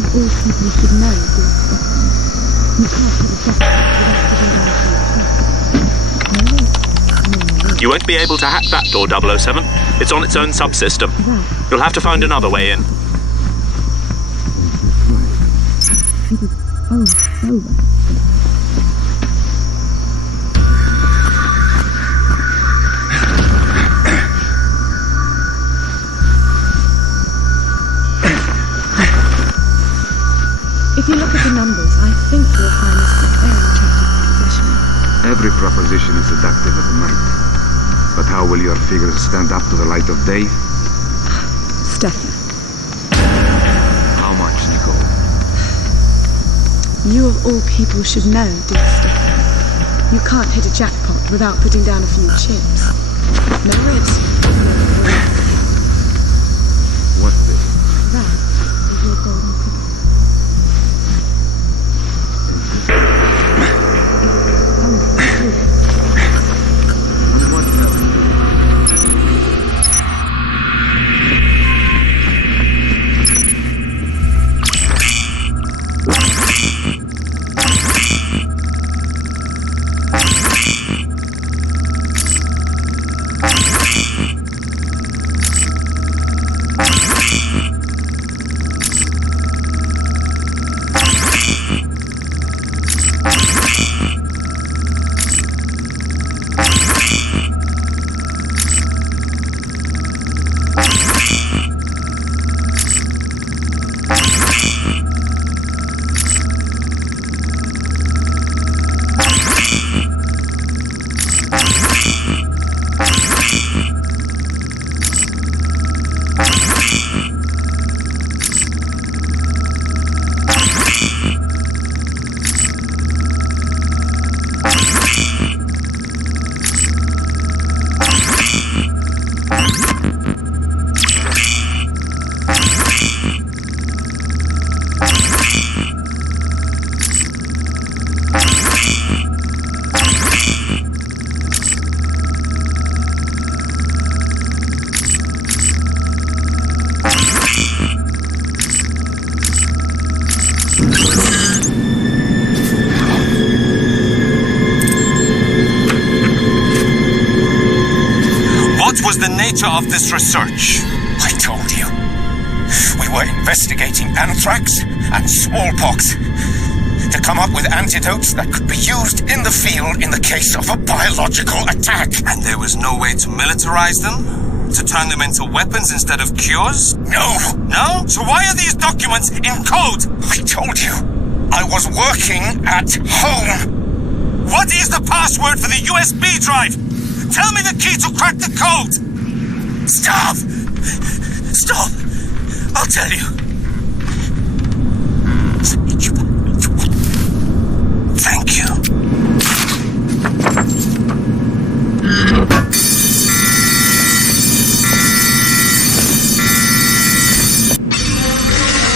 of all people should know dear Stefan. You can't hit a jackpot. You won't be able to hack that door, 007. It's on its own subsystem. You'll have to find another way in. Oh, so right. If you look at the numbers, I think you'll find this a very attractive proposition. Every proposition is seductive at night. But how will your figures stand up to the light of day? Stefan. How much, Nicole? You of all people should know, dear Stefan. You can't hit a jackpot without putting down a few chips. No risk. What's this? That is your golden ticket. What was the nature of this research? I told you. We were investigating anthrax and smallpox to come up with antidotes that could be used in the field in the case of a biological attack. And there was no way to militarize them? To turn them into weapons instead of cures? No! No? So why are these documents in code? I told you. I was working at home. What is the password for the USB drive? Tell me the key to crack the code! Stop! Stop! I'll tell you. Thank you.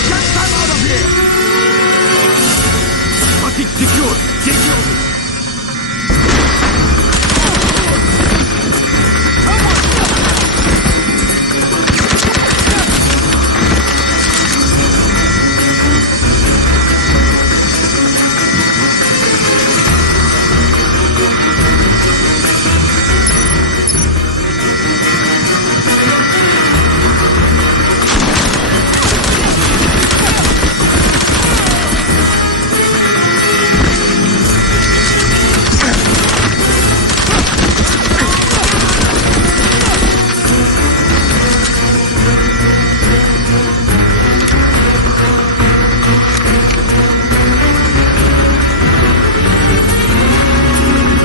Get them out of here! But it's secure. Take it over.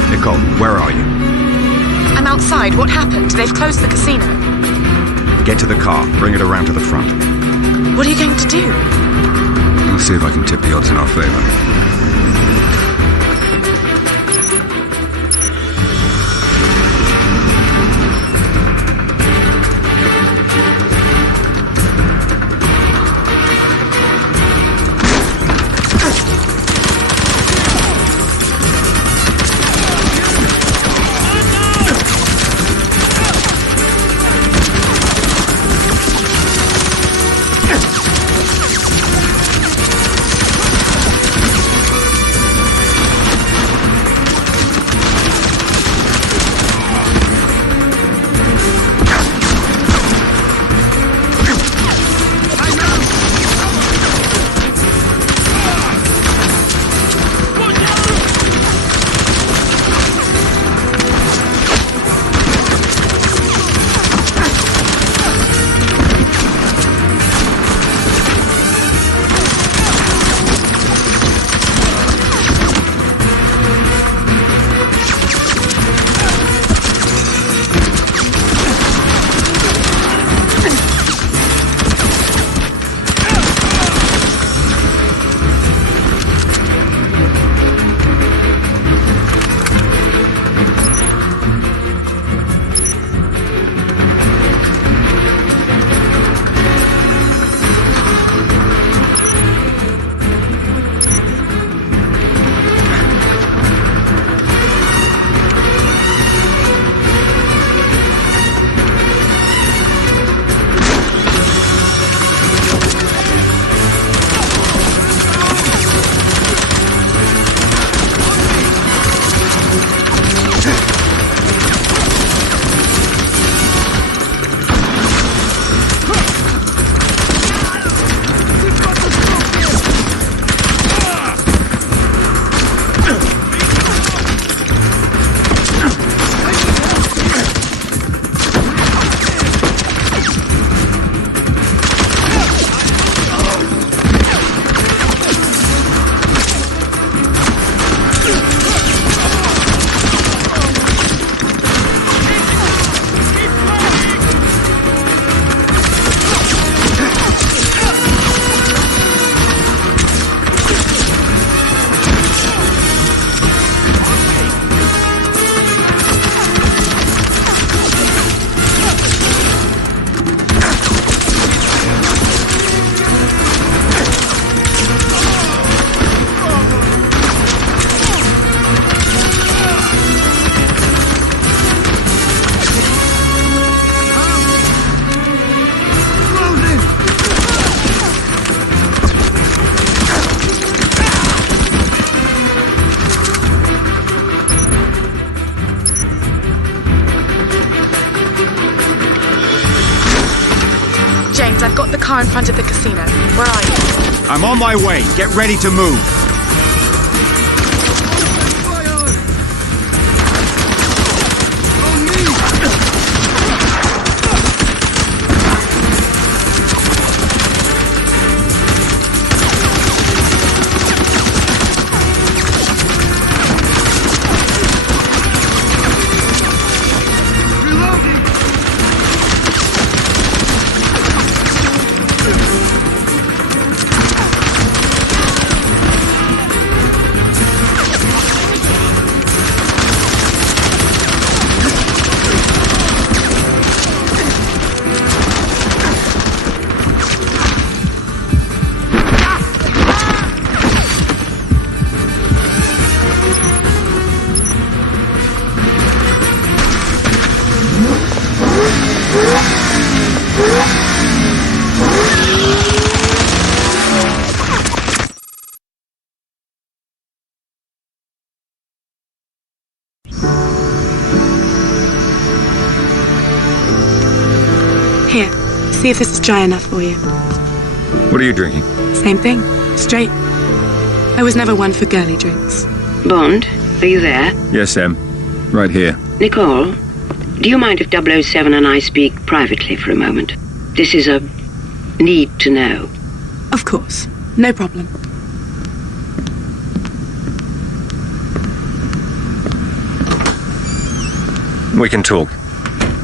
Nicole, where are you? I'm outside. What happened? They've closed the casino. Get to the car. Bring it around to the front. What are you going to do? I'll see if I can tip the odds in our favor. James, I've got the car in front of the casino. Where are you? I'm on my way. Get ready to move. Here, see if this is dry enough for you. What are you drinking? Same thing, straight. I was never one for girly drinks. Bond, are you there? Yes, Em. Right here. Nicole, do you mind if 007 and I speak privately for a moment? This is a need to know. Of course, no problem. We can talk.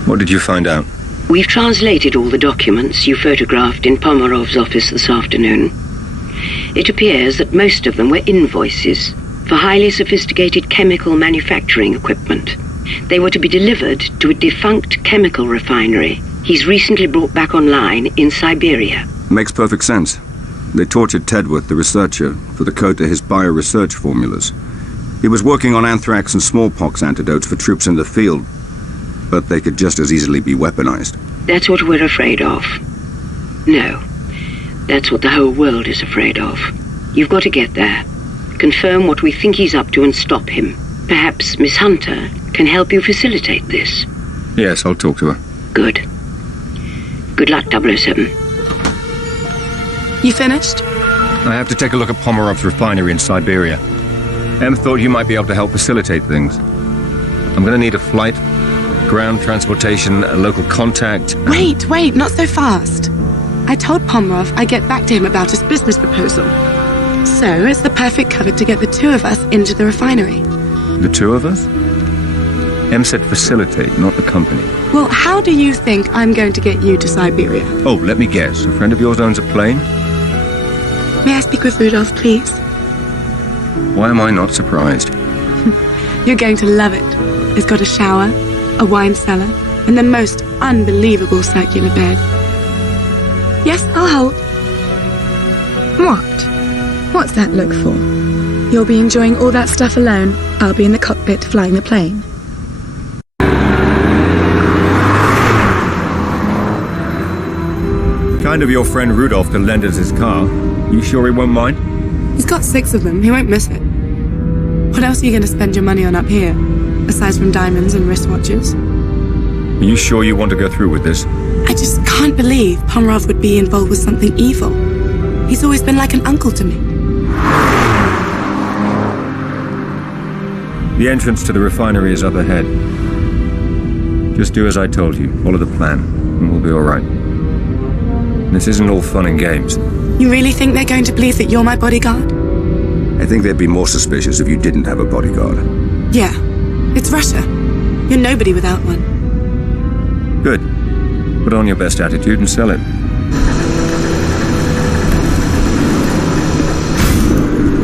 What did you find out? We've translated all the documents you photographed in Pomerov's office this afternoon. It appears that most of them were invoices for highly sophisticated chemical manufacturing equipment. They were to be delivered to a defunct chemical refinery he's recently brought back online in Siberia. Makes perfect sense. They tortured Tedworth, the researcher, for the code to his bioresearch formulas. He was working on anthrax and smallpox antidotes for troops in the field, but they could just as easily be weaponized. That's what we're afraid of. No, that's what the whole world is afraid of. You've got to get there, confirm what we think he's up to and stop him. Perhaps Miss Hunter can help you facilitate this. Yes, I'll talk to her. Good. Good luck, 007. You finished? I have to take a look at Pomerov's refinery in Siberia. Em thought you might be able to help facilitate things. I'm going to need a flight, ground transportation, a local contact. and- Wait, not so fast. I told Pomerov I'd get back to him about his business proposal. So it's the perfect cover to get the two of us into the refinery. The two of us? Em said facilitate, not the company. Well, how do you think I'm going to get you to Siberia? Oh, let me guess. A friend of yours owns a plane? May I speak with Rudolph, please? Why am I not surprised? You're going to love it. It's got a shower, a wine cellar, and the most unbelievable circular bed. Yes, I'll hold. What? What's that look for? You'll be enjoying all that stuff alone. I'll be in the cockpit flying the plane. Kind of your friend Rudolph to lend us his car. You sure he won't mind? He's got 6 of them. He won't miss it. What else are you going to spend your money on up here? Aside from diamonds and wristwatches? Are you sure you want to go through with this? I just can't believe Pomerov would be involved with something evil. He's always been like an uncle to me. The entrance to the refinery is up ahead. Just do as I told you. Follow the plan, and we'll be all right. This isn't all fun and games. You really think they're going to believe that you're my bodyguard? I think they'd be more suspicious if you didn't have a bodyguard. Yeah. It's Russia. You're nobody without one. Good. Put on your best attitude and sell it.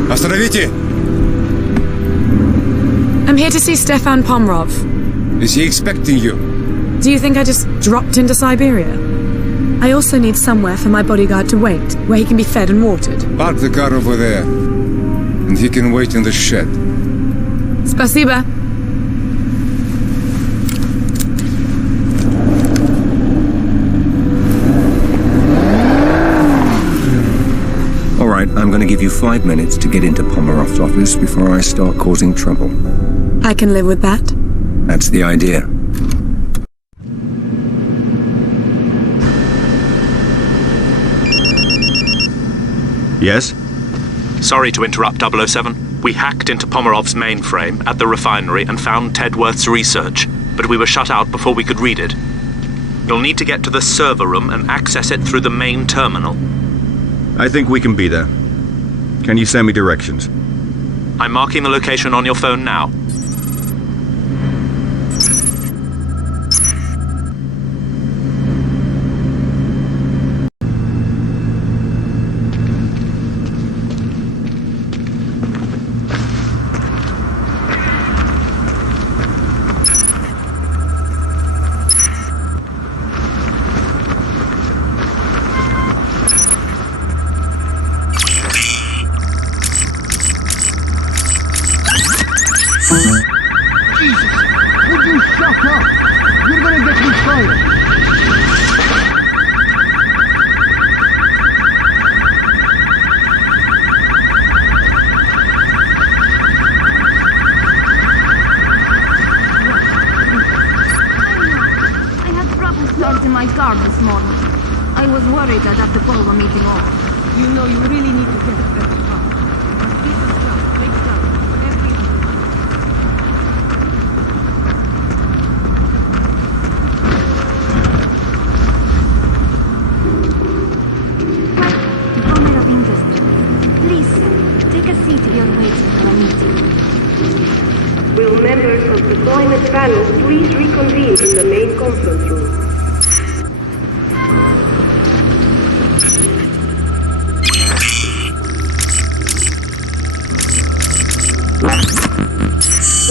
Остановите! I'm here to see Stefan Pomerov. Is he expecting you? Do you think I just dropped into Siberia? I also need somewhere for my bodyguard to wait, where he can be fed and watered. Park the car over there, and he can wait in the shed. Spasiba. All right, I'm going to give you 5 minutes to get into Pomerov's office before I start causing trouble. I can live with that. That's the idea. Yes? Sorry to interrupt, 007. We hacked into Pomerov's mainframe at the refinery and found Tedworth's research, but we were shut out before we could read it. You'll need to get to the server room and access it through the main terminal. I think we can be there. Can you send me directions? I'm marking the location on your phone now. In my car this morning. I was worried I'd have to call the meeting off. You know you really need to get a better car. This is slow, big slow. Pomerov Industries. Please, sir, take a seat if you're waiting for a meeting. Will members of the deployment panel please reconvene in the main conference room?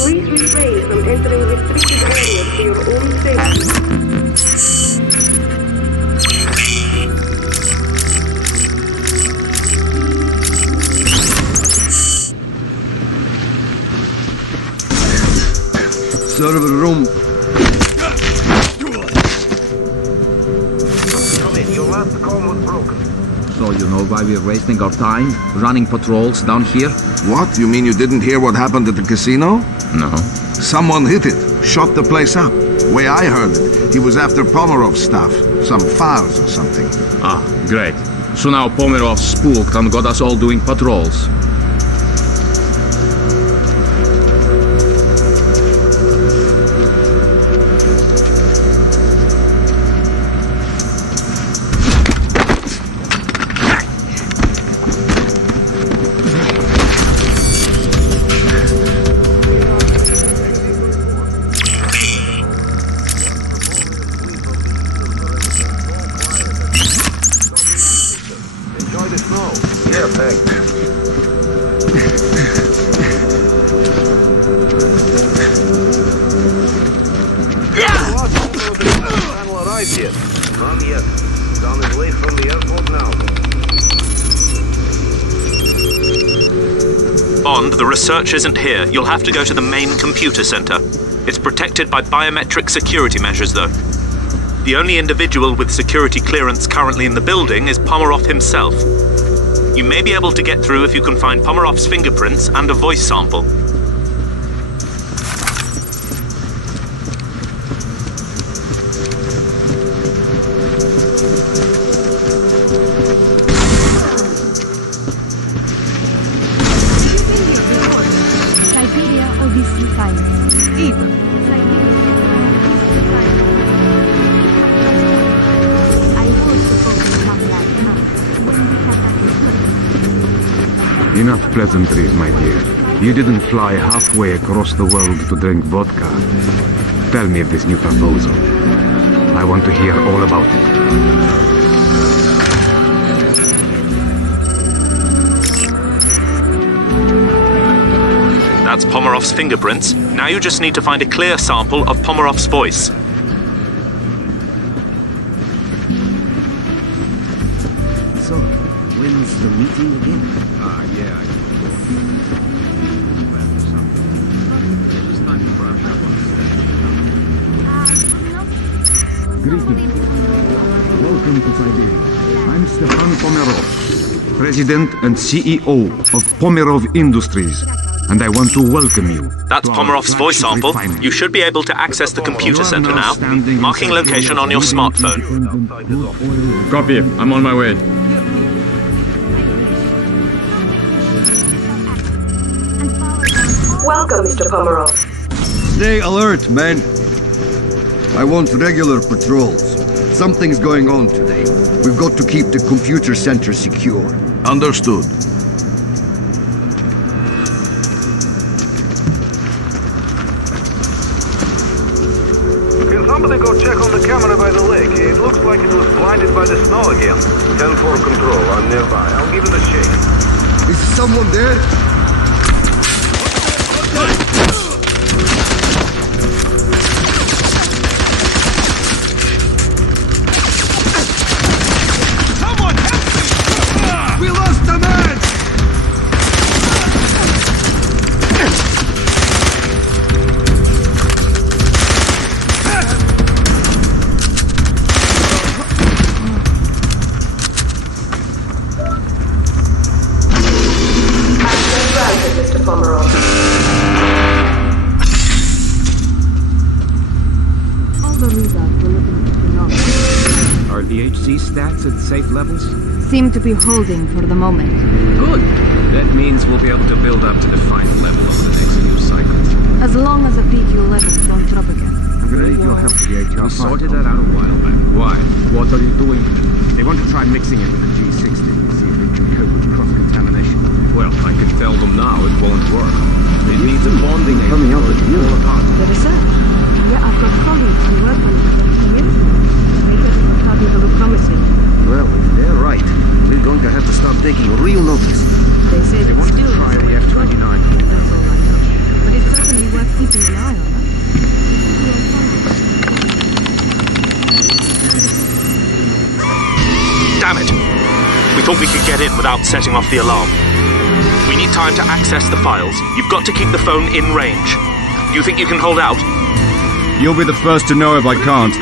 Please refrain from entering restricted areas for your own safety. Server room. Your last call was broken. So you know why we're wasting our time running patrols down here? What? You mean you didn't hear what happened at the casino? No. Someone hit it, shot the place up. Way I heard it, he was after Pomerov's stuff. Some files or something. Ah, great. So now Pomerov spooked and got us all doing patrols. Bond, the research isn't here. You'll have to go to the main computer center. It's protected by biometric security measures, though. The only individual with security clearance currently in the building is Pomerov himself. You may be able to get through if you can find Pomerov's fingerprints and a voice sample. Siberia or this refinery? Either. I was supposed to come last night when we had that discussion. Enough pleasantries, my dear. You didn't fly halfway across the world to drink vodka. Tell me of this new proposal. I want to hear all about it. That's Pomerov's fingerprints. Now you just need to find a clear sample of Pomerov's voice. So, when's the meeting again? Greetings. Welcome to Siberia. I'm Stefan Pomerov, President and CEO of Pomerov Industries, and I want to welcome you. That's Pomerov's voice sample. You should be able to access the computer center now. Marking location on your smartphone. Copy. I'm on my way. Welcome, Mr. Pomerov. Stay alert, men. I want regular patrols. Something's going on today. We've got to keep the computer center secure. Understood. Can somebody go check on the camera by the lake? It looks like it was blinded by the snow again. 10-4 control, I'm nearby. I'll give it a shake. Is someone there? Someone help me! We lost a man! Mr. Pomerov. All the results were looking phenomenal. Are the HC stats at safe levels? Seem to be holding for the moment. Good. That means we'll be able to build up to the final level over the next few cycles. As long as the PQ levels don't drop again. I'm gonna need your help with the HR. We sorted that out a while back. Why? What are you doing? They want to try mixing it with the G60 to see if it can cope with cross-contamination. Well, I can tell them now it won't work. It needs a bonding agent coming out of you. The research? Yeah, I've got colleagues who work on it for years. They said it was starting to look promising. Well, if they're right, we're going to have to start taking real notice. They say They it's want to still try the F-29. That's all I know. But it's certainly worth keeping an eye on, huh? Damn it! We thought we could get in without setting off the alarm. We need time to access the files. You've got to keep the phone in range. Do you think you can hold out? You'll be the first to know if I can't.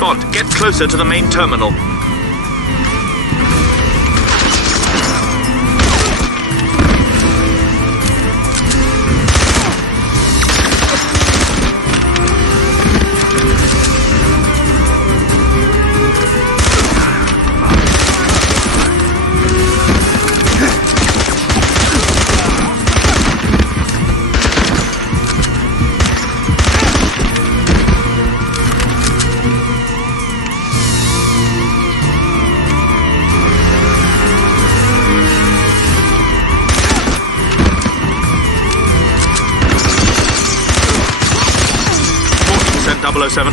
Bond, get closer to the main terminal. .007.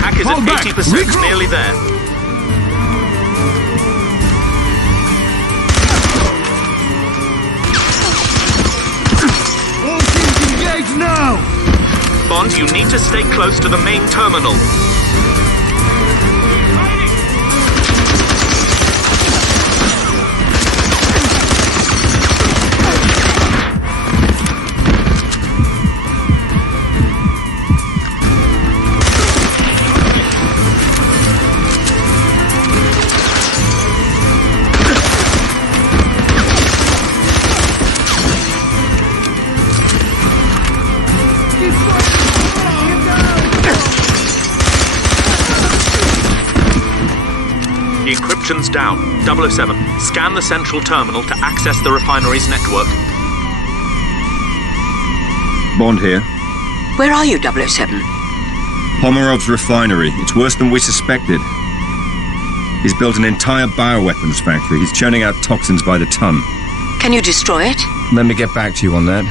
Hack is at 80%, nearly there. Now! Bond, you need to stay close to the main terminal. The encryption's down. 007, scan the central terminal to access the refinery's network. Bond here. Where are you, 007? Pomerov's refinery. It's worse than we suspected. He's built an entire bioweapons factory. He's churning out toxins by the ton. Can you destroy it? Let me get back to you on that.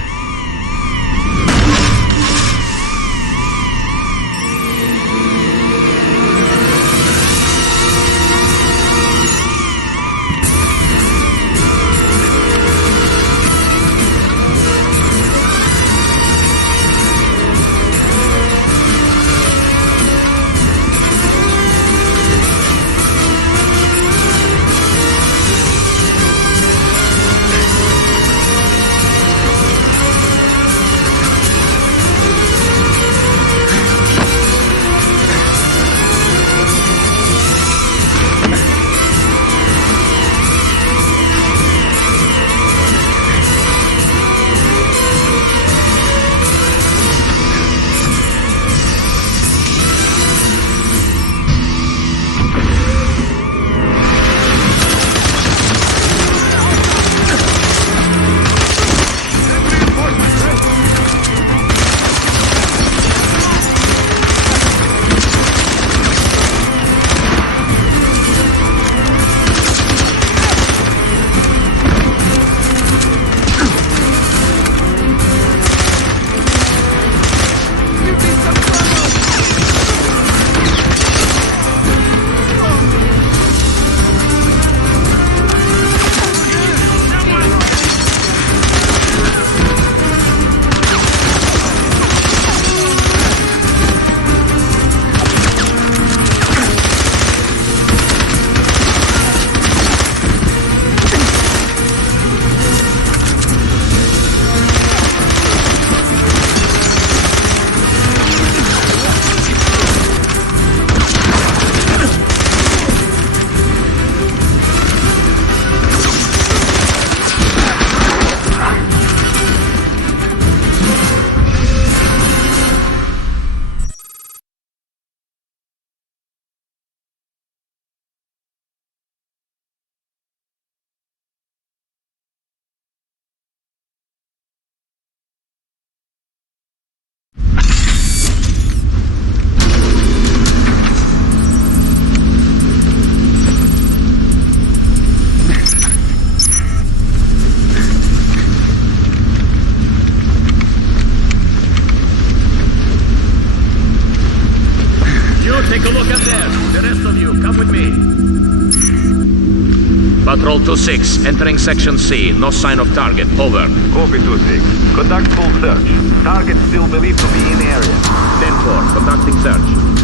2-6, entering Section C. No sign of target. Over. Copy 2-6. Conduct full search. Target still believed to be in area. 10-4, conducting search.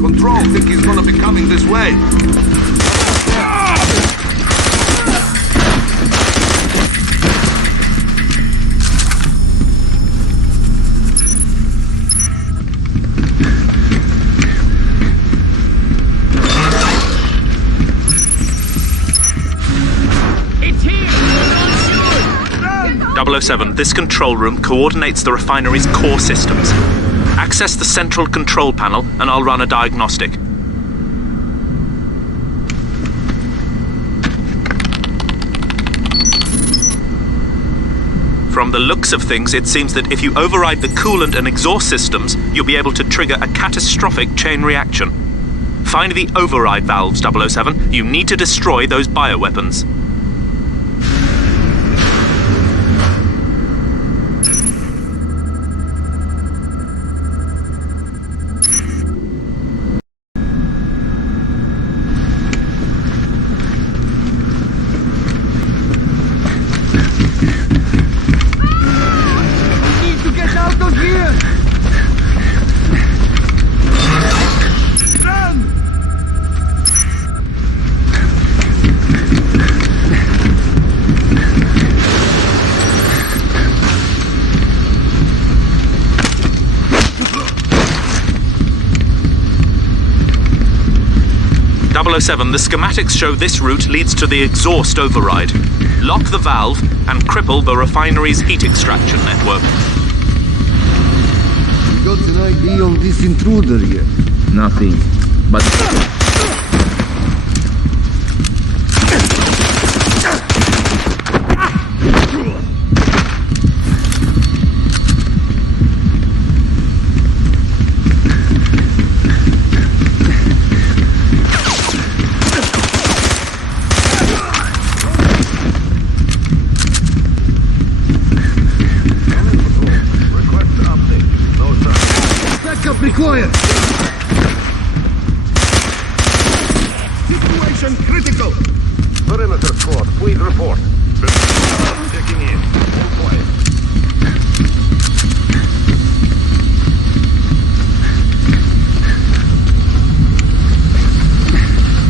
Control think he's gonna be coming this way. It's here! 007, this control room coordinates the refinery's core systems. Access the central control panel, and I'll run a diagnostic. From the looks of things, it seems that if you override the coolant and exhaust systems, you'll be able to trigger a catastrophic chain reaction. Find the override valves, 007. You need to destroy those bioweapons. The schematics show this route leads to the exhaust override. Lock the valve and cripple the refinery's heat extraction network. Got an idea on this intruder yet? Nothing. But... Required. Situation critical. Perimeter squad, please report. Checking in. All quiet.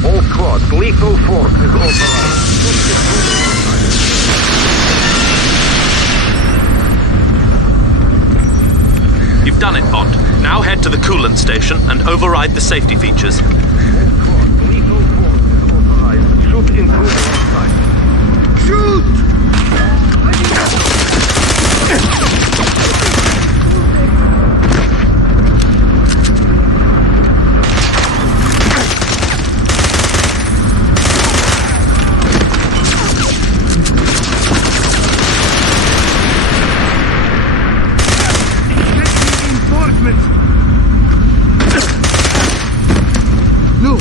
All squads, lethal force is authorized. You've done it, Bond. Now head to the coolant station and override the safety features. Lethal force is authorized. Shoot intruder on sight. Shoot! No!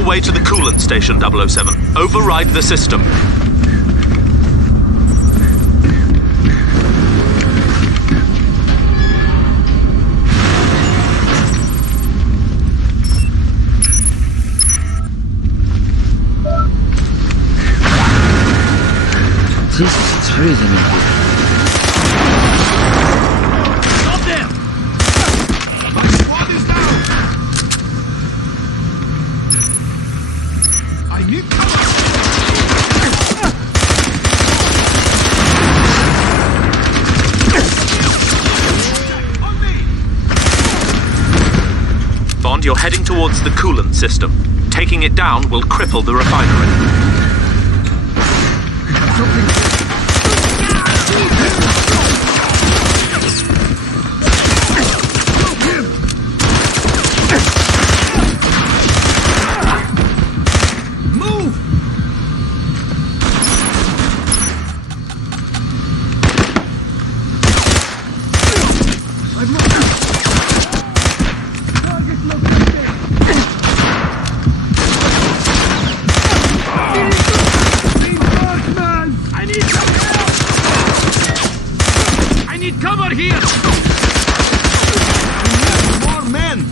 your way to the coolant station, 007. Override the system. This is treason. Stop there! Squad is down! I need cover! Bond, you're heading towards the coolant system. Taking it down will cripple the refinery. Cover here! More men!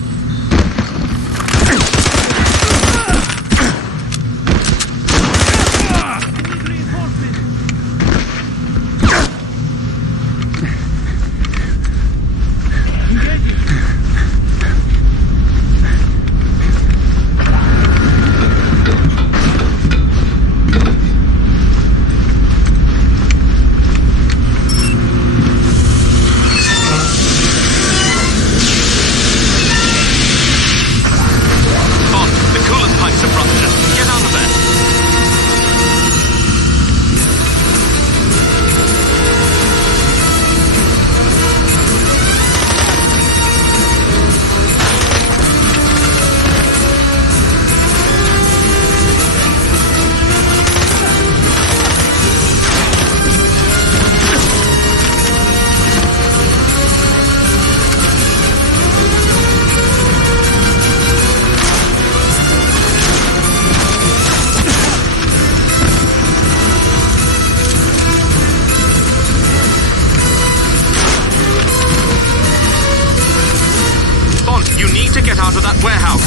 Get out of that warehouse!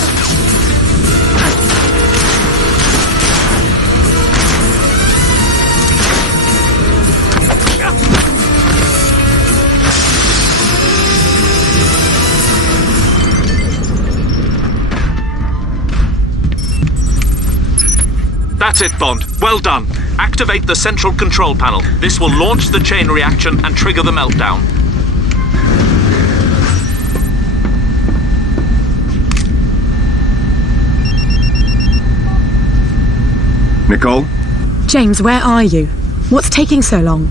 That's it, Bond. Well done. Activate the central control panel. This will launch the chain reaction and trigger the meltdown. Nicole? James, where are you? What's taking so long?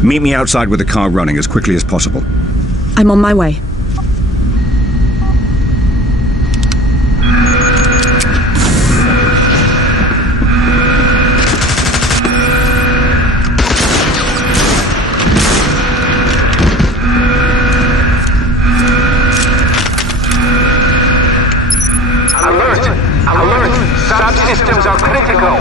Meet me outside with the car running as quickly as possible. I'm on my way. Alert! Alert! Subsystems are critical!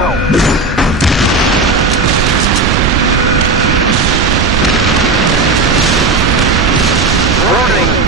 Warning!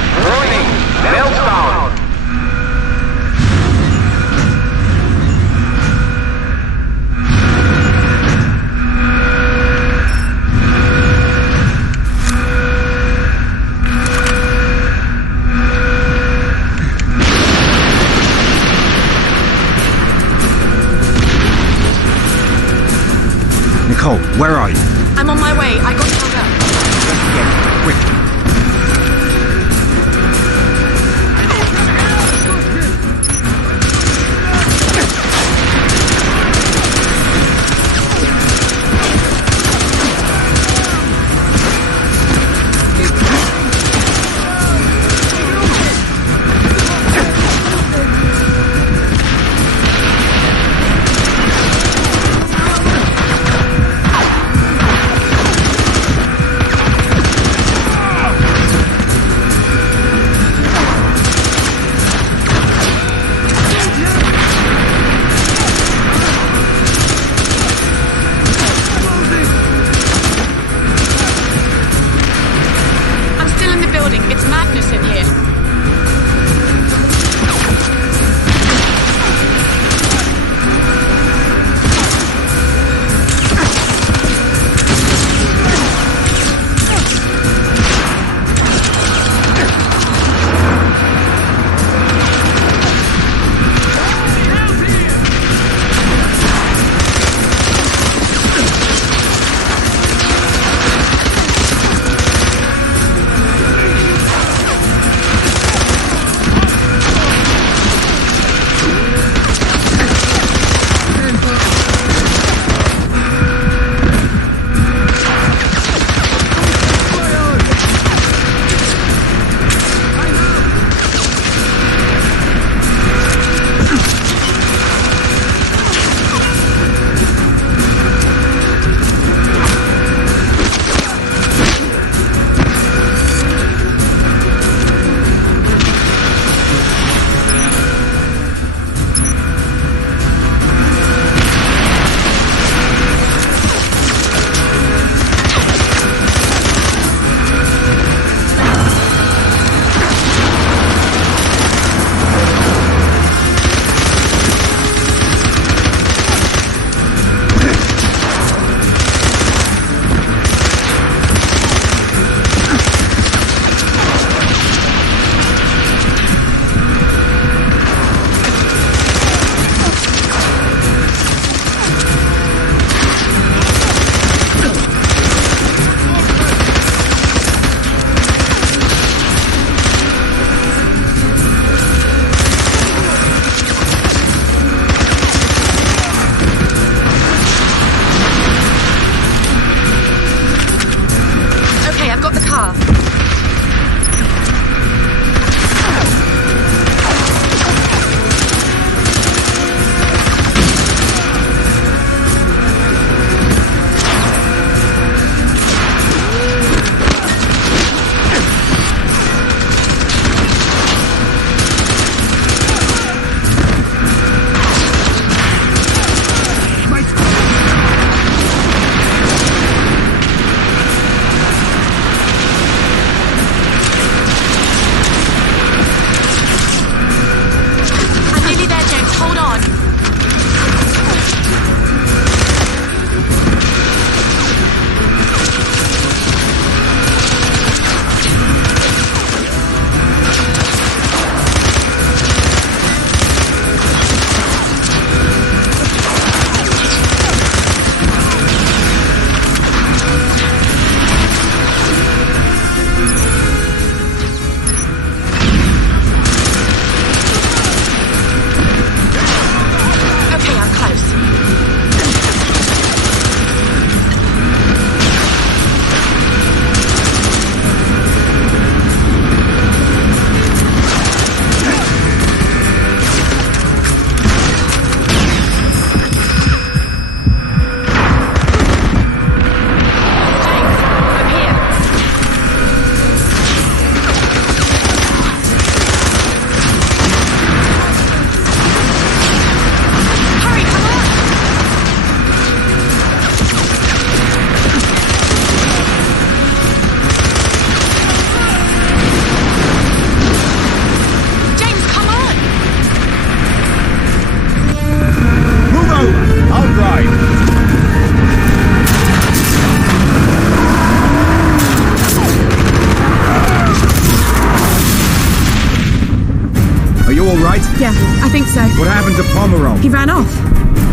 you all right? Yeah, I think so. What happened to Pomerov? He ran off.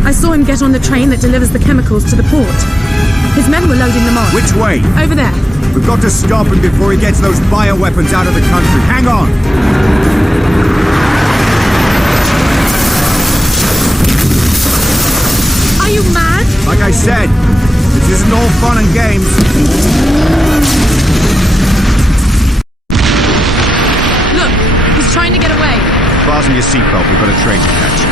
I saw him get on the train that delivers the chemicals to the port. His men were loading them on. Which way? Over there. We've got to stop him before he gets those bioweapons out of the country. Hang on! Are you mad? Like I said, this isn't all fun and games. Look, he's trying to get away. Fasten your seatbelt, we've got a train to catch.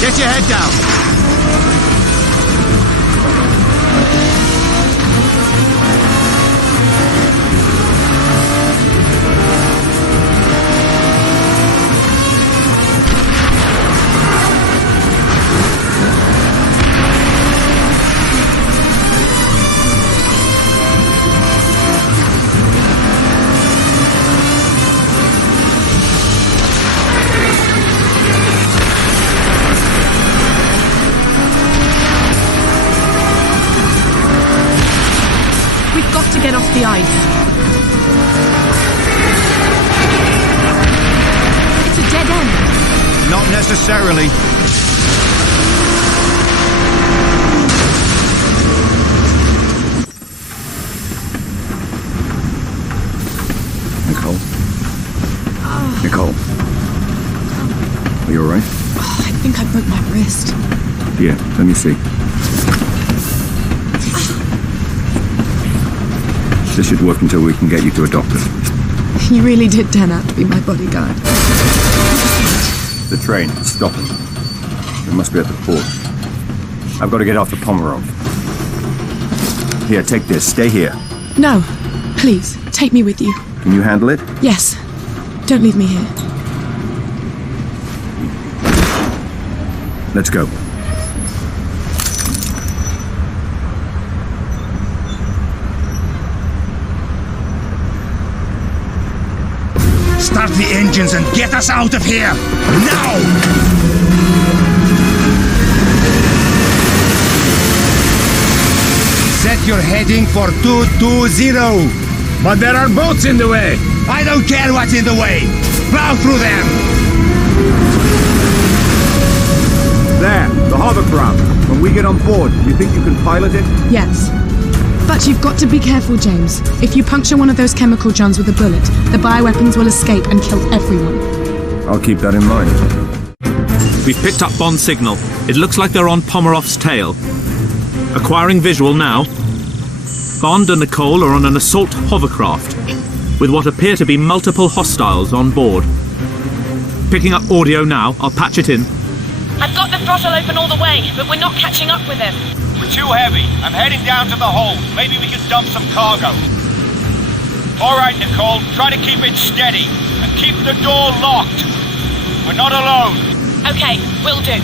Get your head down. Get off the ice. It's a dead end. Not necessarily. Nicole? Nicole? Are you alright? Oh, I think I broke my wrist. Here, let me see. This should work until we can get you to a doctor. You really did turn out to be my bodyguard. The train, stop it. It must be at the port. I've got to get off to Pomerov. Here, take this. Stay here. No, please, take me with you. Can you handle it? Yes. Don't leave me here. Let's go. Start the engines and get us out of here! Now! Set your heading for 220. But there are boats in the way. I don't care what's in the way. Plow through them. There, the hovercraft. When we get on board, you think you can pilot it? Yes. But you've got to be careful, James. If you puncture one of those chemical johns with a bullet, the bioweapons will escape and kill everyone. I'll keep that in mind. We've picked up Bond's signal. It looks like they're on Pomerov's tail. Acquiring visual now. Bond and Nicole are on an assault hovercraft, with what appear to be multiple hostiles on board. Picking up audio now, I'll patch it in. I've got the throttle open all the way, but we're not catching up with him. We're too heavy. I'm heading down to the hold. Maybe we can dump some cargo. All right, Nicole, try to keep it steady, and keep the door locked. We're not alone. Okay, will do.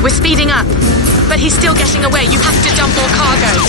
We're speeding up, but he's still getting away. You have to dump more cargo.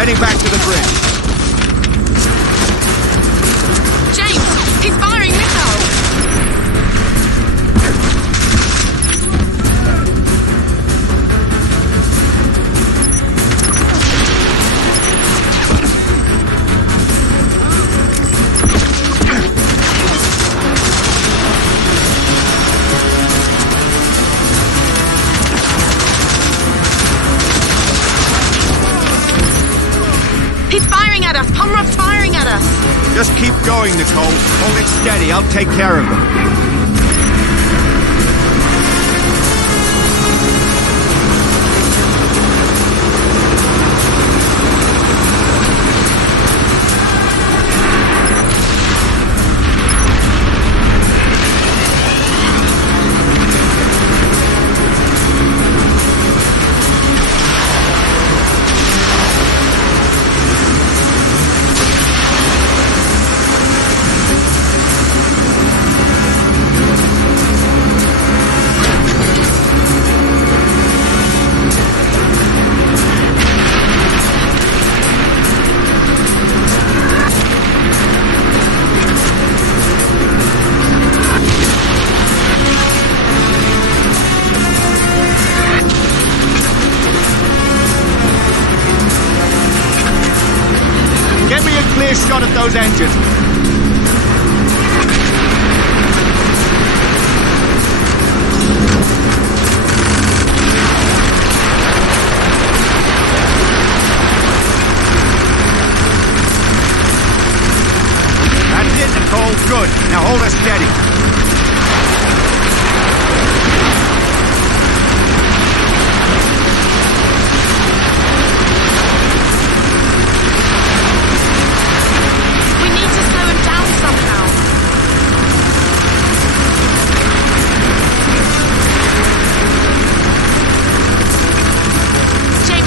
Heading back to the bridge. us. Just keep going, Nicole. Hold it steady. I'll take care of them. Shot at those engines. That's it, Nicole. Good. Now hold her steady.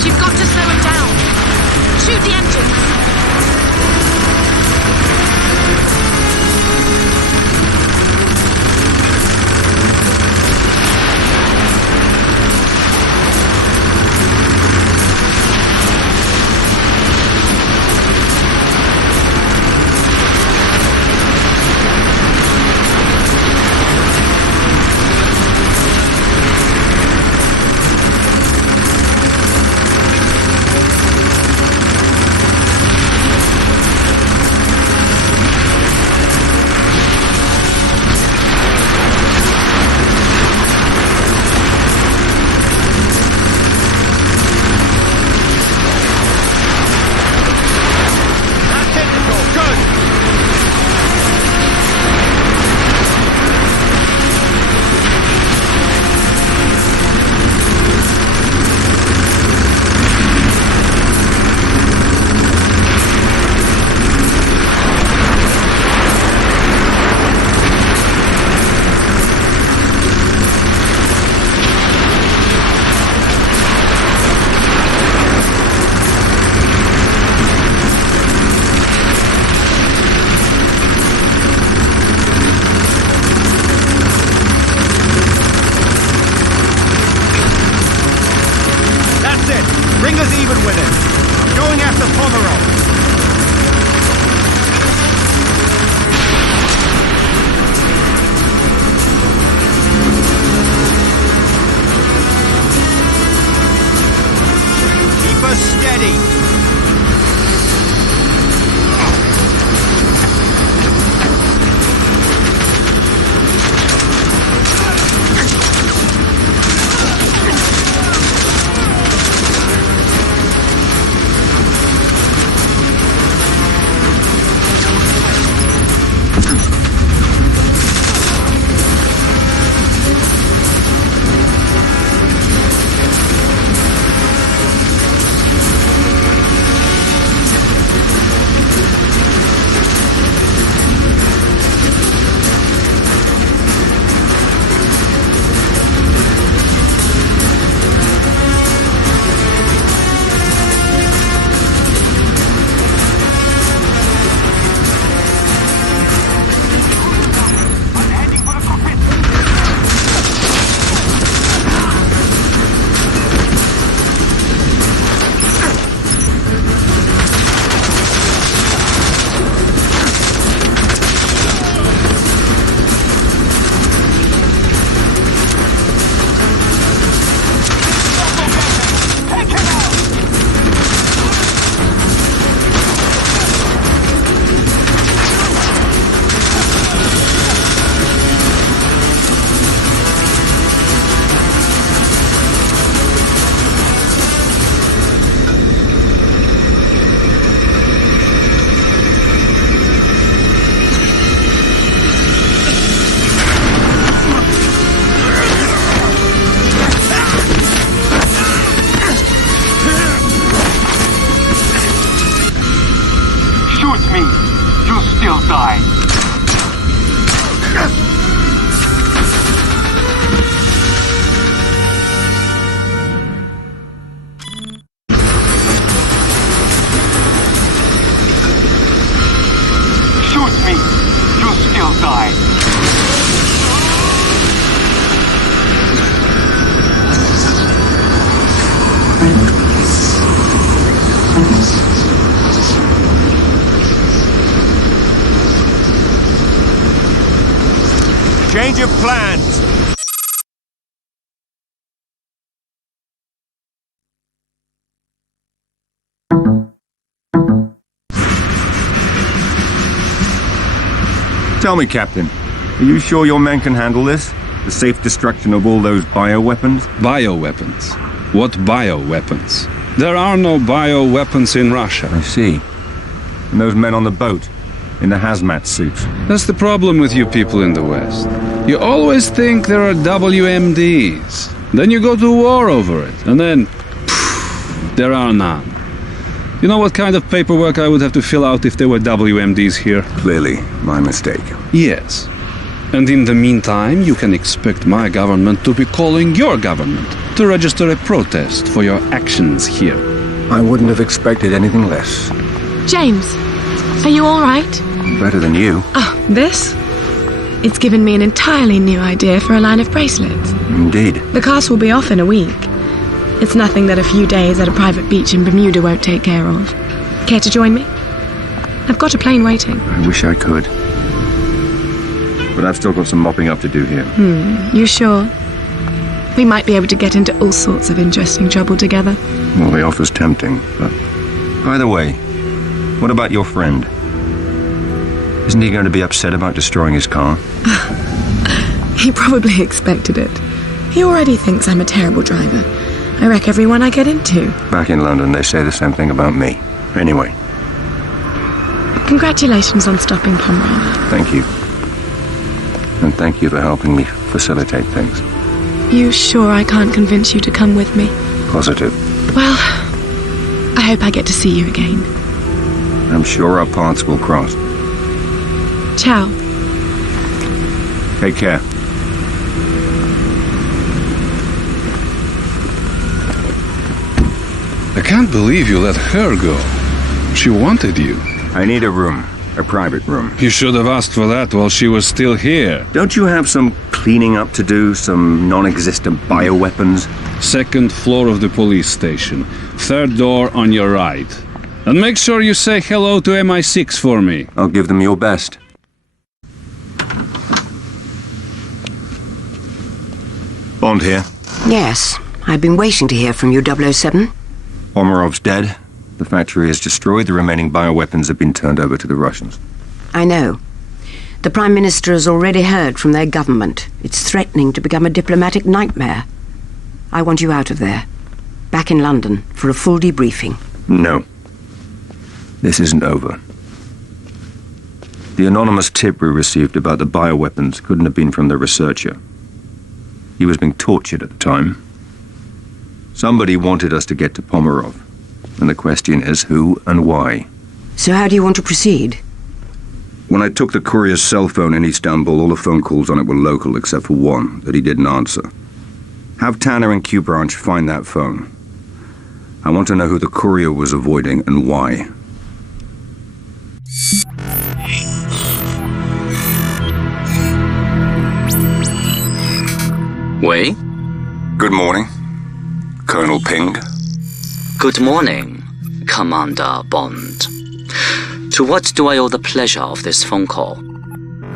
You've got to slow him down. Shoot the engines. still die. Shoot me. You still die. Change of plans. Tell me, Captain, are you sure your men can handle this? The safe destruction of all those bioweapons? Bioweapons? What bioweapons? There are no bioweapons in Russia. I see. And those men on the boat, in the hazmat suits? That's the problem with you people in the West. You always think there are WMDs. Then you go to war over it, and then there are none. You know what kind of paperwork I would have to fill out if there were WMDs here? Clearly, my mistake. Yes. And in the meantime, you can expect my government to be calling your government to register a protest for your actions here. I wouldn't have expected anything less. James, are you all right? Better than you. Oh, this? It's given me an entirely new idea for a line of bracelets. Indeed. The cast will be off in a week. It's nothing that a few days at a private beach in Bermuda won't take care of. Care to join me? I've got a plane waiting. I wish I could. But I've still got some mopping up to do here. You sure? We might be able to get into all sorts of interesting trouble together. Well, the offer's tempting, but... By the way, what about your friend? Isn't he going to be upset about destroying his car? He probably expected it. He already thinks I'm a terrible driver. I wreck everyone I get into. Back in London, they say the same thing about me. Anyway. Congratulations on stopping Pomerov. Thank you. And thank you for helping me facilitate things. You sure I can't convince you to come with me? Positive. Well, I hope I get to see you again. I'm sure our paths will cross. Ciao. Take care. I can't believe you let her go. She wanted you. I need a room. A private room. You should have asked for that while she was still here. Don't you have some cleaning up to do? Some non-existent bioweapons? Second floor of the police station. Third door on your right. And make sure you say hello to MI6 for me. I'll give them your best. Bond here. Yes, I've been waiting to hear from you, 007. Pomerov's dead. The factory is destroyed. The remaining bioweapons have been turned over to the Russians. I know. The Prime Minister has already heard from their government. It's threatening to become a diplomatic nightmare. I want you out of there. Back in London for a full debriefing. No. This isn't over. The anonymous tip we received about the bioweapons couldn't have been from the researcher. He was being tortured at the time. Somebody wanted us to get to Pomerov. And the question is, who and why? So how do you want to proceed? When I took the courier's cell phone in Istanbul, all the phone calls on it were local except for one that he didn't answer. Have Tanner and Q Branch find that phone. I want to know who the courier was avoiding and why. Wei? Good morning, Colonel Ping. Good morning, Commander Bond. To what do I owe the pleasure of this phone call?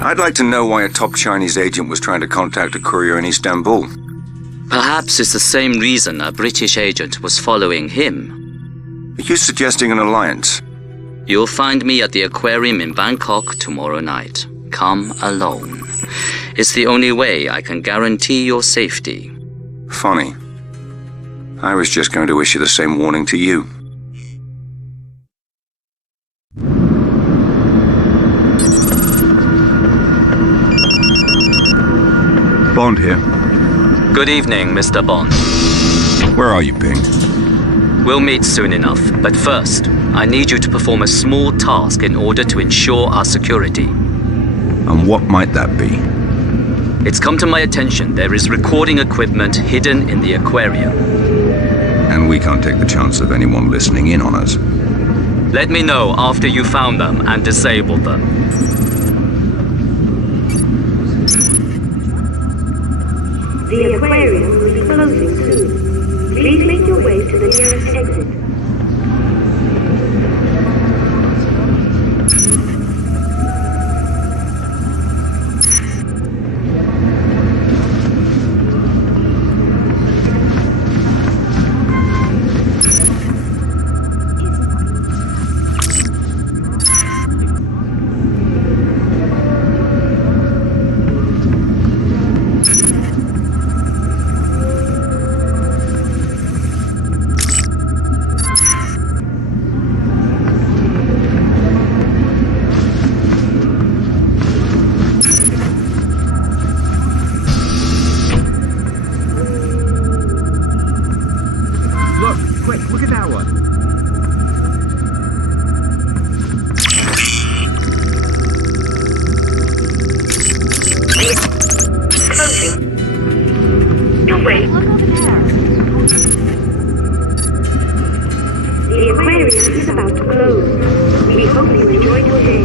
I'd like to know why a top Chinese agent was trying to contact a courier in Istanbul. Perhaps it's the same reason a British agent was following him. Are you suggesting an alliance? You'll find me at the aquarium in Bangkok tomorrow night. Come alone. It's the only way I can guarantee your safety. Funny. I was just going to issue the same warning to you. Bond here. Good evening, Mr. Bond. Where are you, Ping? We'll meet soon enough, but first, I need you to perform a small task in order to ensure our security. And what might that be? It's come to my attention there is recording equipment hidden in the aquarium. And we can't take the chance of anyone listening in on us. Let me know after you found them and disabled them. The aquarium will be closing soon. Please make your way to the nearest exit. Look at that one. Closing. No, wait. Look over there. The aquarium is about to close. We hope you enjoyed your day.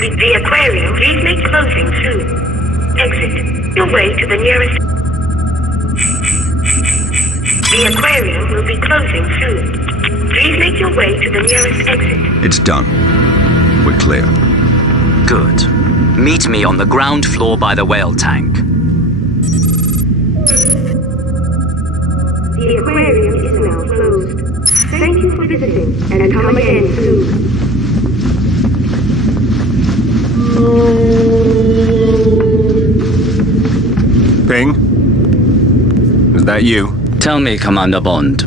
The aquarium, please make closing soon. Exit. Your way to the nearest... The aquarium will be closing soon. Please make your way to the nearest exit. It's done. We're clear. Good. Meet me on the ground floor by the whale tank. The aquarium is now closed. Thank you for visiting, and come again soon. Ping? Is that you? Tell me, Commander Bond,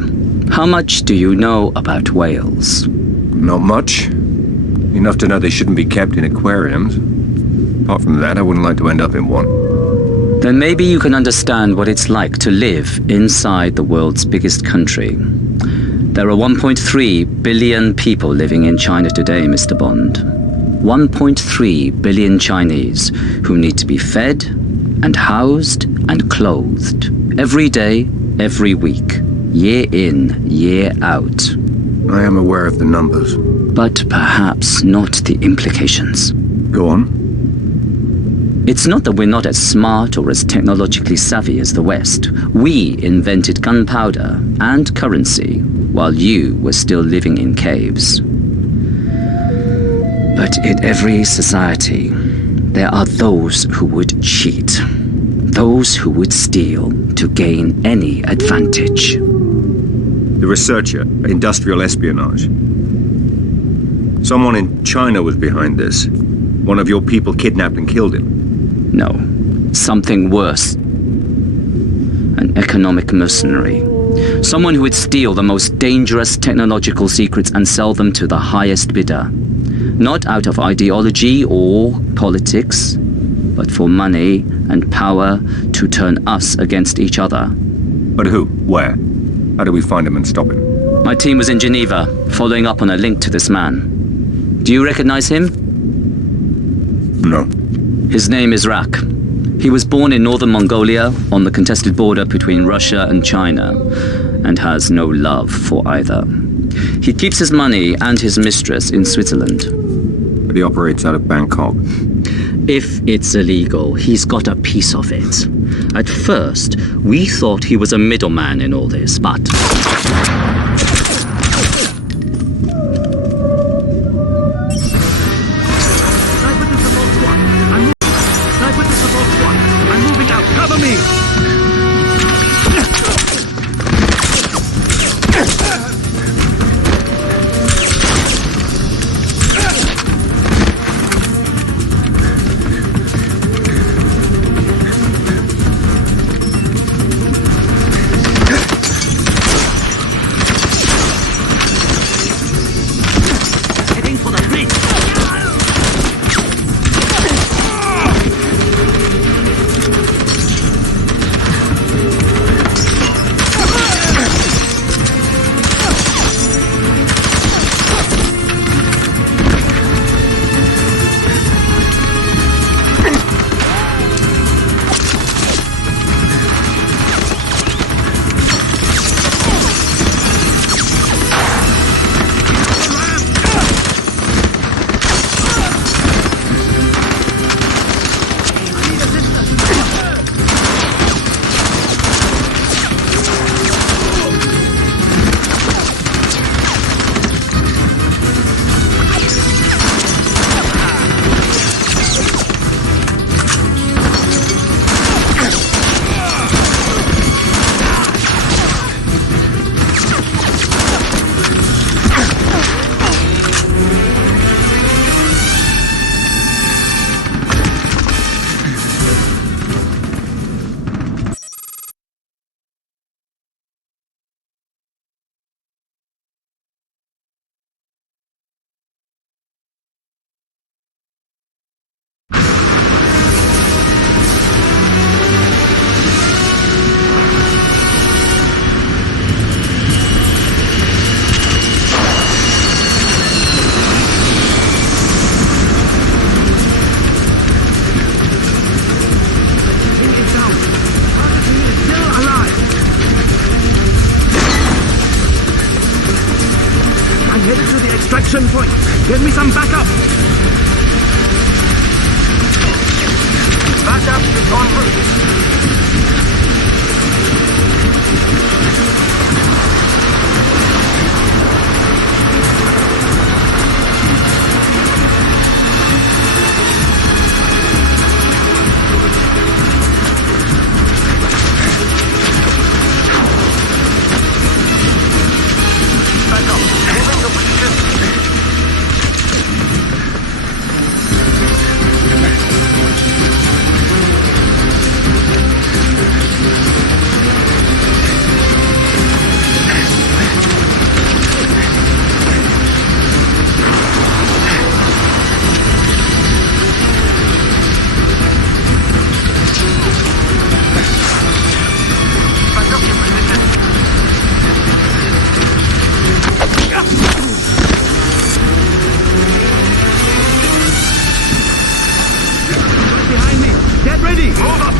how much do you know about whales? Not much. Enough to know they shouldn't be kept in aquariums. Apart from that, I wouldn't like to end up in one. Then maybe you can understand what it's like to live inside the world's biggest country. There are 1.3 billion people living in China today, Mr. Bond. 1.3 billion Chinese who need to be fed and housed and clothed every day, every week, year in, year out. I am aware of the numbers. But perhaps not the implications. Go on. It's not that we're not as smart or as technologically savvy as the West. We invented gunpowder and currency while you were still living in caves. But in every society, there are those who would cheat. Those who would steal to gain any advantage. The researcher, industrial espionage. Someone in China was behind this. One of your people kidnapped and killed him? No. Something worse. An economic mercenary. Someone who would steal the most dangerous technological secrets and sell them to the highest bidder. Not out of ideology or politics, but for money and power to turn us against each other. But who? Where? How do we find him and stop him? My team was in Geneva, following up on a link to this man. Do you recognize him? No. His name is Rak. He was born in northern Mongolia, on the contested border between Russia and China, and has no love for either. He keeps his money and his mistress in Switzerland. But he operates out of Bangkok. If it's illegal, he's got a piece of it. At first, we thought he was a middleman in all this, but... Cover me! Heading for the bridge! Extraction point. Give me some backup. Backup is en route. Backup. Moving to position. Behind me. Get ready. Move up.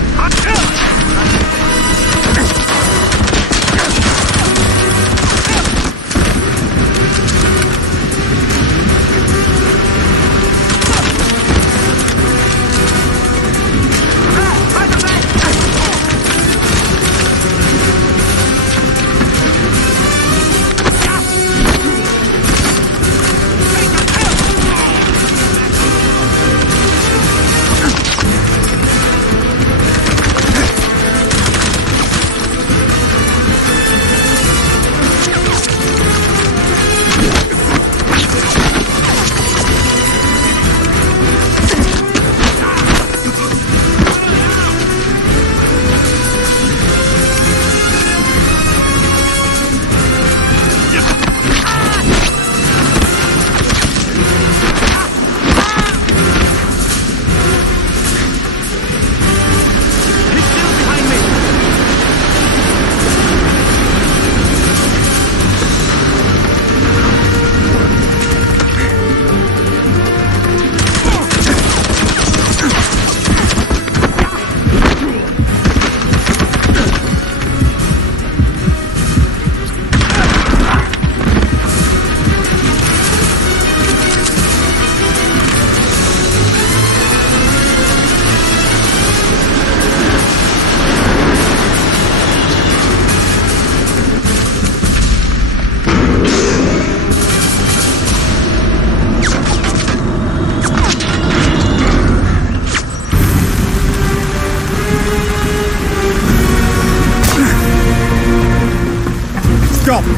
Stop!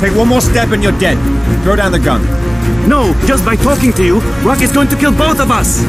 Take one more step and you're dead. Throw down the gun. No, just by talking to you, Rock is going to kill both of us!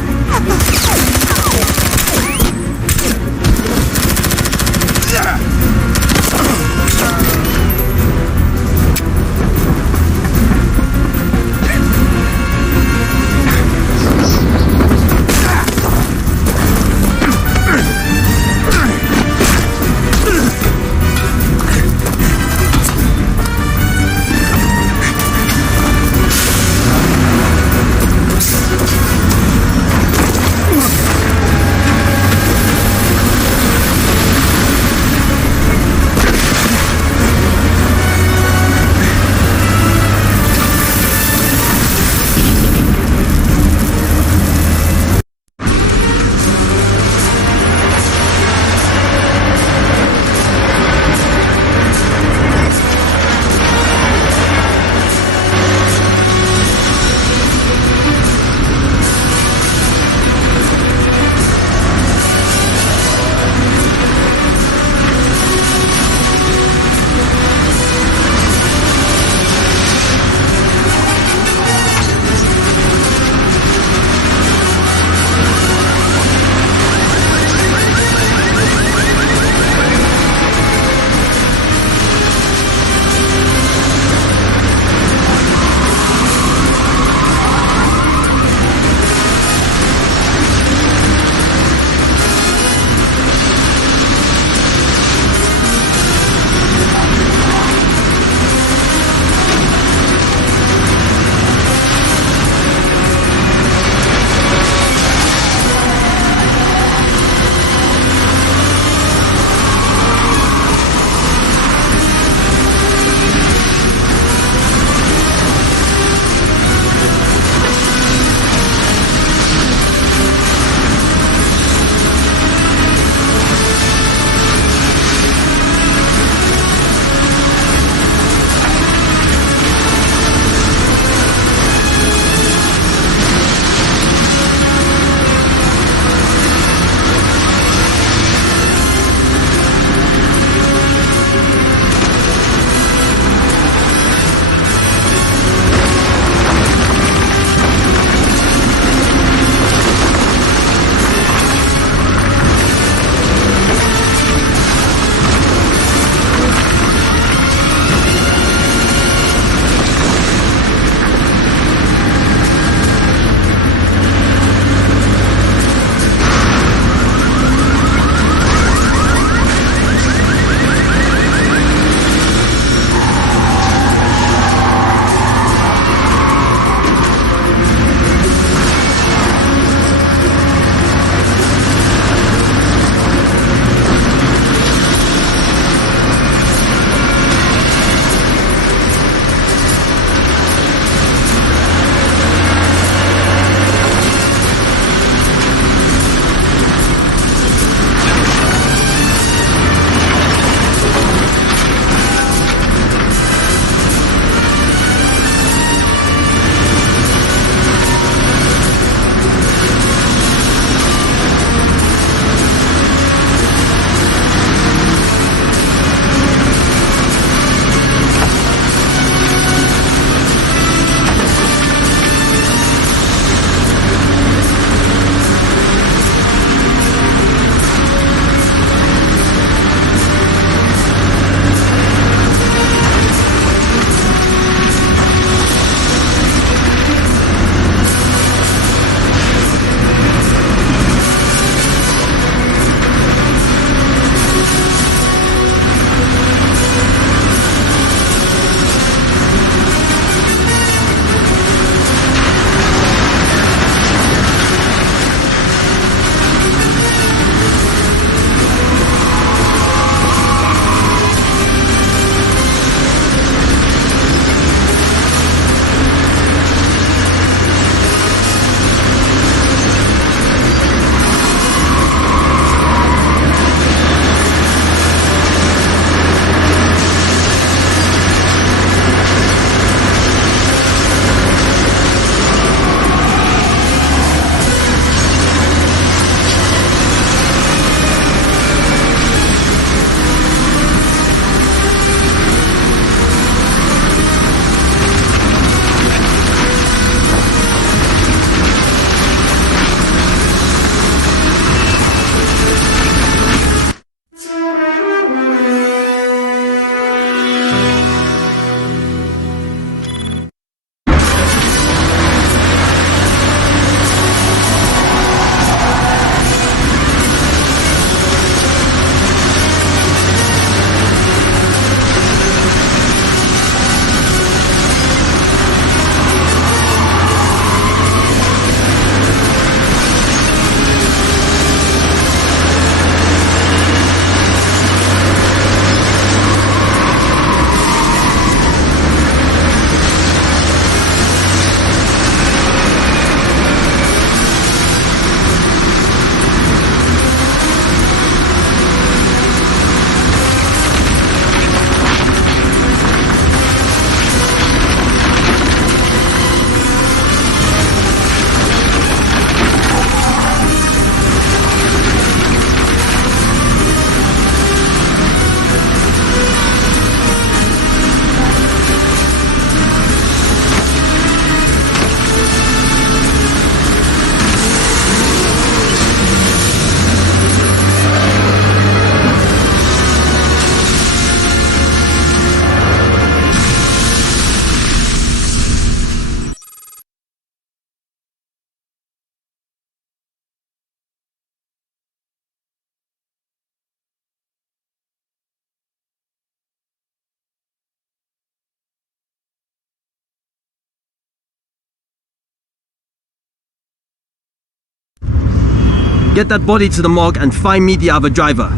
Get that body to the morgue and find me the other driver.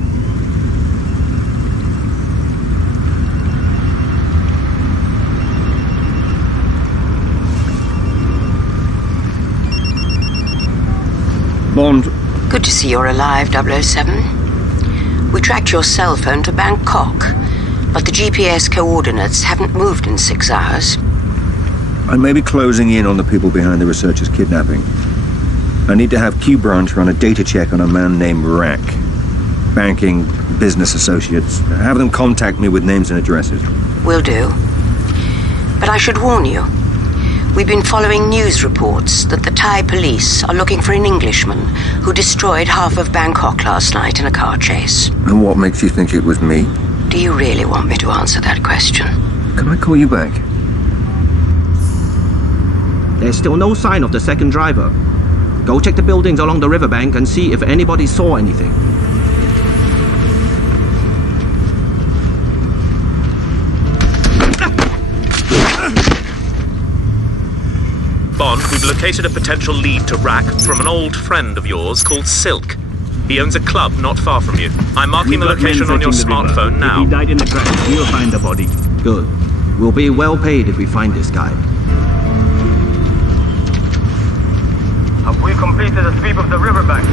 Bond. Good to see you're alive, 007. We tracked your cell phone to Bangkok, but the GPS coordinates haven't moved in 6 hours. I may be closing in on the people behind the researcher's kidnapping. I need to have Q Branch run a data check on a man named Rack. Banking, business associates. Have them contact me with names and addresses. Will do. But I should warn you. We've been following news reports that the Thai police are looking for an Englishman who destroyed half of Bangkok last night in a car chase. And what makes you think it was me? Do you really want me to answer that question? Can I call you back? There's still no sign of the second driver. Go check the buildings along the riverbank and see if anybody saw anything. Bond, we've located a potential lead to Rack from an old friend of yours called Silk. He owns a club not far from you. I'm marking the location on your smartphone now. If he died in the crash, we'll find the body. Good. We'll be well paid if we find this guy. Have we completed the sweep of the riverbank?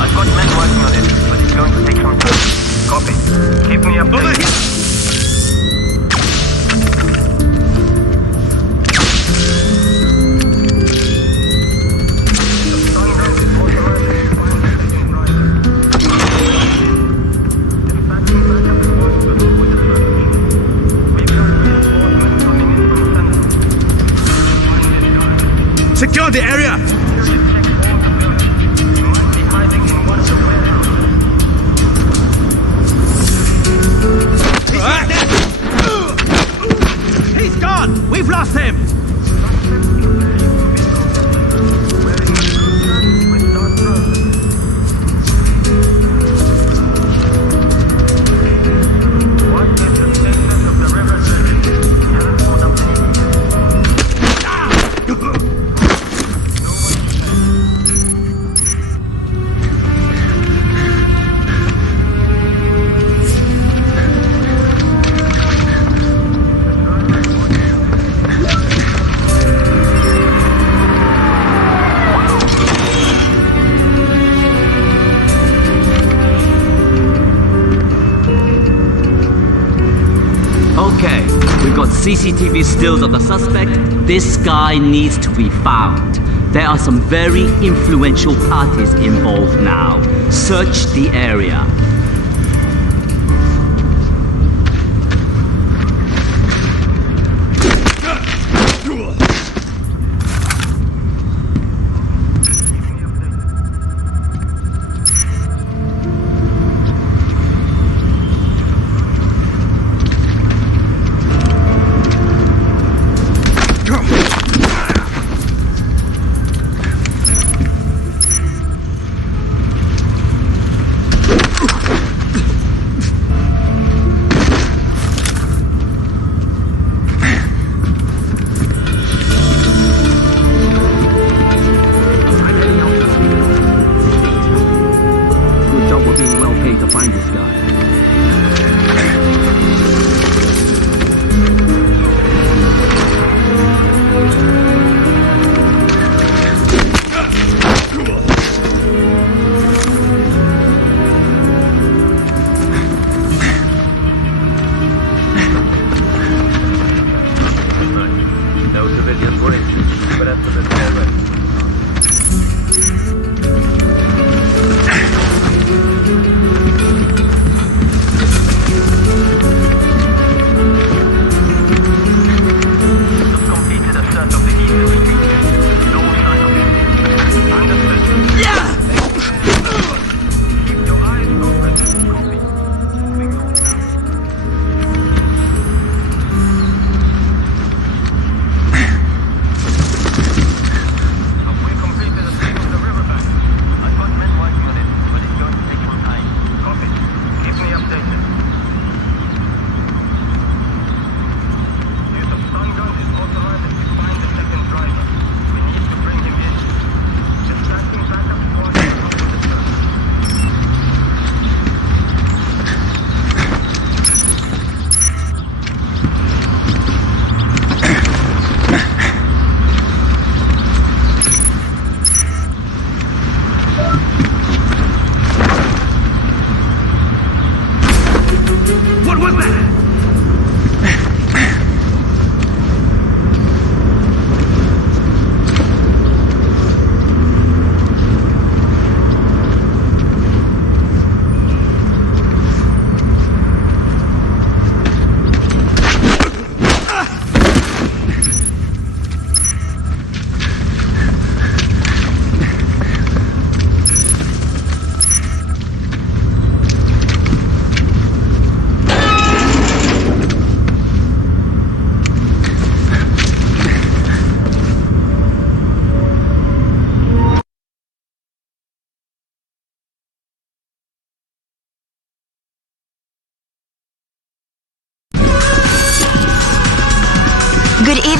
I've got men working on it, but it's going to take some time. Copy. Keep me updated. Secure the area! He's gone! We've lost him! Okay, we've got CCTV stills of the suspect. This guy needs to be found. There are some very influential parties involved now. Search the area.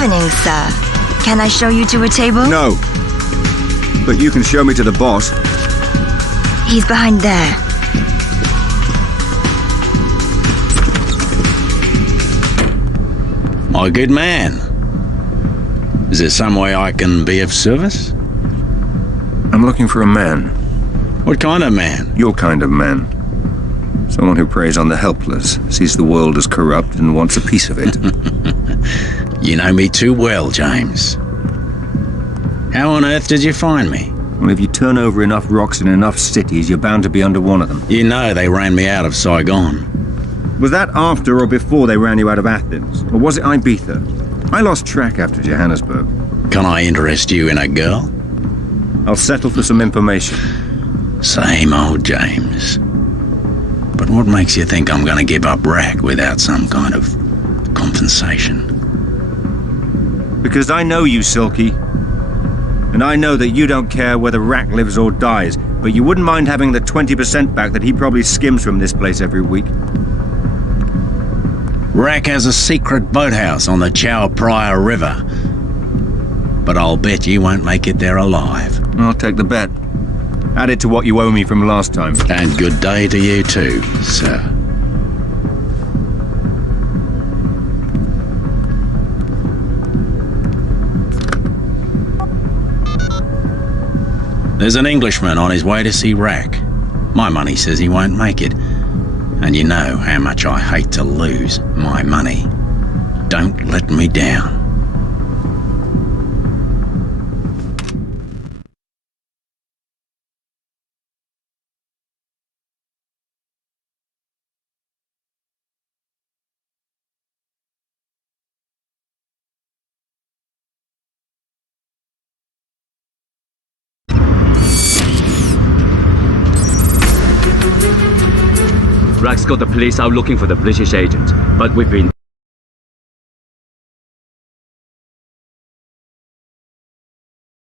evening, sir. Can I show you to a table? No. But you can show me to the boss. He's behind there. My good man. Is there some way I can be of service? I'm looking for a man. What kind of man? Your kind of man. Someone who preys on the helpless, sees the world as corrupt and wants a piece of it. You know me too well, James. How on earth did you find me? Well, if you turn over enough rocks in enough cities, you're bound to be under one of them. You know they ran me out of Saigon. Was that after or before they ran you out of Athens? Or was it Ibiza? I lost track after Johannesburg. Can I interest you in a girl? I'll settle for some information. Same old James. But what makes you think I'm gonna give up Rack without some kind of compensation? Because I know you, Silky. And I know that you don't care whether Rack lives or dies, but you wouldn't mind having the 20% back that he probably skims from this place every week. Rack has a secret boathouse on the Chao Phraya River. But I'll bet you won't make it there alive. I'll take the bet. Add it to what you owe me from last time. And good day to you too, sir. There's an Englishman on his way to see Rack. My money says he won't make it. And you know how much I hate to lose my money. Don't let me down. Rack's got the police out looking for the British agent, but we've been